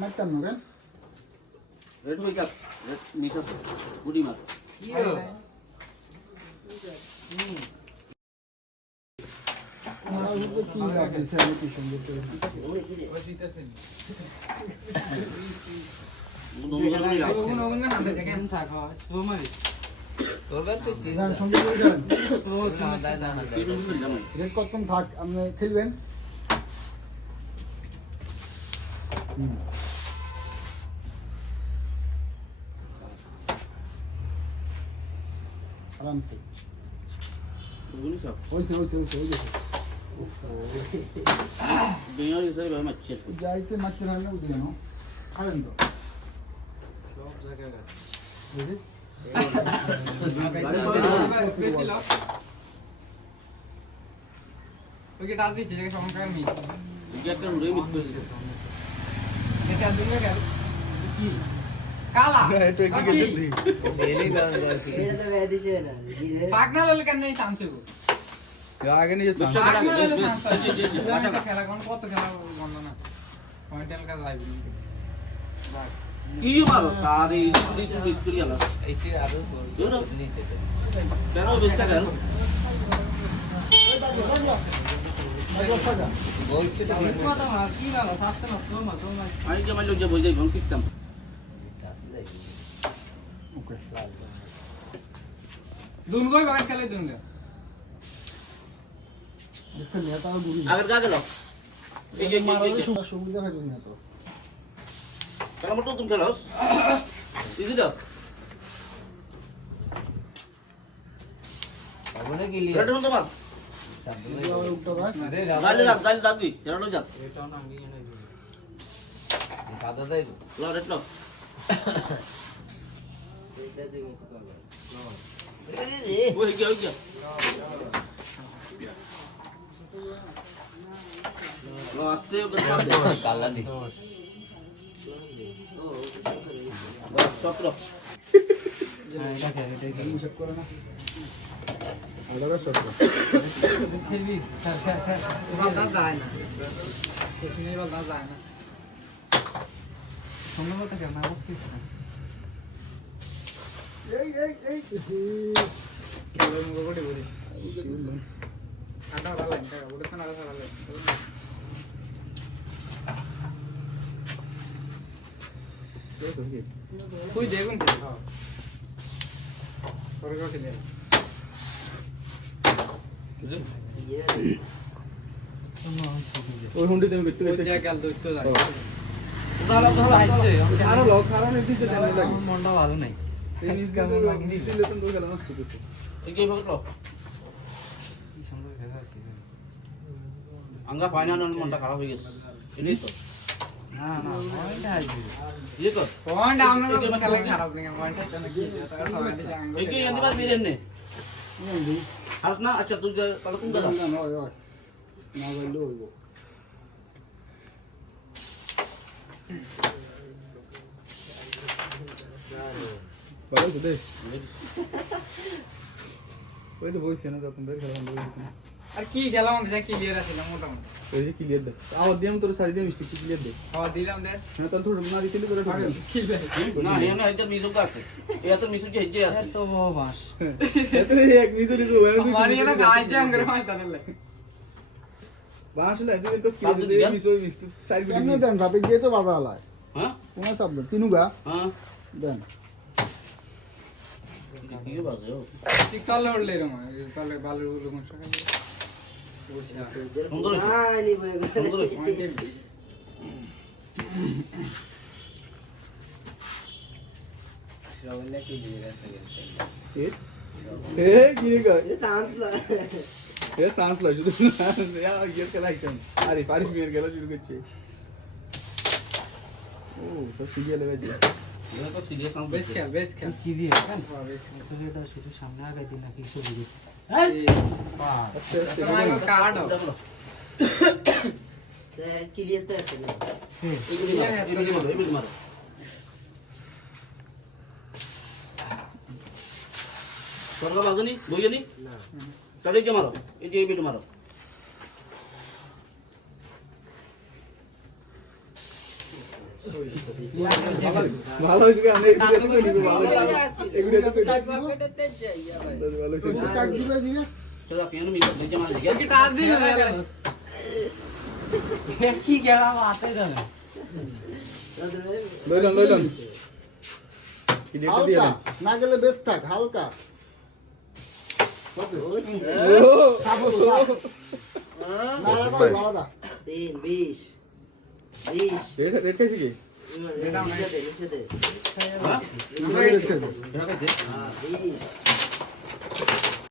মারতাম না কেন রেড হয়ে গেল রেড নিচে গুড়ি মার কি হলো আমার কতক্ষণ থাক আপনি খেলবেন হুম। আরামসে দুজনই সব হয়েছে হয়েছে দুজন হিসেবে ভাই মারছে যাইতে মারতে না বুঝলেন খাবেন তো সব জায়গায় বুঝলি ওকে টাচ দিচ্ছে যে সমকাল মিস একটা উড়ে মিস করে দিয়েছে এটা দুমে গেল কি কালা এটা কি কি এটা তো বেয়া না পাকনা লল কেন নেই গো আগে নিয়ে। খেলা কত খেলা বন্ধ না। পয়েন্টাল কা লাইভ কি মারো সারি এইটি আরও জোরে। নিতে কেন বলছি তো কি না সাসছে না স্লো মা স্লো মা আমি যে মারলো যে বই যাই ভাঙ কিতাম ওকে দুন গই বাগান খেলে দুন গা দেখছেন এটা গুড়ি আগের গা গেল এই যে মারা এই যে। সুবিধা পাইবেন না তো। কেন মতো তুমি খেলোস দিদি দাও। ওখানে গেলি রেড হলো তোমার উল্টো ভাই আরে গালে যাক গালে দাবি রেড যাক। এটা না নিয়ে না সাদা দেই ল রেড লো এটা তুই মুখ করবে ওই গিয়া ওই গিয়া সম্ভবত কেন না এই এই। এই কেবল মুখ করে বলি? আটা ভালো লাগে ওটা তো ভালো লাগে তুই দেখুন কি পরে করে খেলে ওই হুন্ডি তুমি করতে ওই গেল দৈত্য যায় ধরো ধরো আইছে আরও লোক আরও দিতে দেন লাগে মনটা ভালো নাই এই মিস দিলে মিস দিলে তুমি খেলা নষ্ট করছ এই গিয়ে ভাগ এনে বার মেরে নে হাস না আচ্ছা তুই যা তাহলে কোন দাদা না না না বললে হইব ভালো তো দেখ ওই তো বইছে না যখন বের খেলা বন্ধ হয়েছে আর কি মধ্যে যা ক্লিয়ার আছে মোটামুটি। ওই যে ক্লিয়ার দে। আবার দিয়াম তোর শাড়ি দিয়ে মিষ্টি ক্লিয়ার দে। খাওয়া দিলাম দে। হ্যাঁ তাহলে তোর না দিতে তোর কি না হয়তো মিজুক আছে। এটা তো মিজুক হেজে আছে তো বাস এত এক মিজুরি তো ওই দুই মারি না গাইছে আঙ্গরে মাছ তাহলে বাস তো ক্লিয়ার দে সাইড কেমনে দেন ভাবে গিয়ে তো বাধা আলায়। হ্যাঁ? কোন সব তিনুগা? হ্যাঁ। দেন। কি বাজে ও। ঠিক তাহলে উঠলে রে মা তাহলে ভালো লোক সকালে সুন্দর হয়েছে। না নি বই সুন্দর হয়েছে। পয়েন্ট শ্রাবণে কি দিয়ে গেছে এ কি রে হয়ে হ্যাঁ, বেশ খেল। এটা শুধু সামনে আগাই দিন নাকি ক্লিয়ার তো আছে না? এগুলি মারো, এগুলি মারো, সরকার বাজনি বইজনি না এই মারো। এই যে এই বেটু মারো। ভালো ভালো চলো কেন মিল দিন কি লইলাম লইলাম কি দিয়ে না গেলে বেশ থাক হালকা ও না বিশ বিশ রেড রেড খাইছি কি নিষেধে নিষেধে হ্যাঁ হ্যাঁ বিশ